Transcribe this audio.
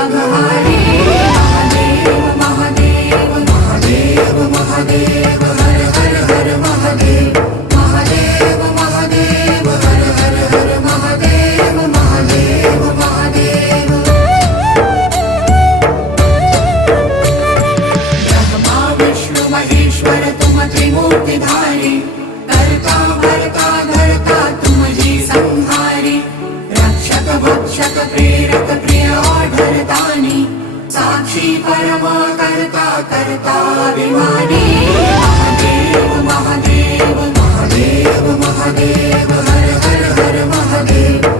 अघहारी महादेव महादेव महादेव महादेव हर हर हर महादेव महादेव महादेव हर हर हर महादेव महादेव महादेव ब्रह्मा विष्णु महेश्वर तुम त्रिमूर्तिधारी करता भरता धरता तुम जी संहारी रक्षक भक्षक प्रेरक प्रिय आढरतानी साक्षी परमा करता करता अभिमानी महादेव महादेव महादेव महादेव हर हर हर महादेव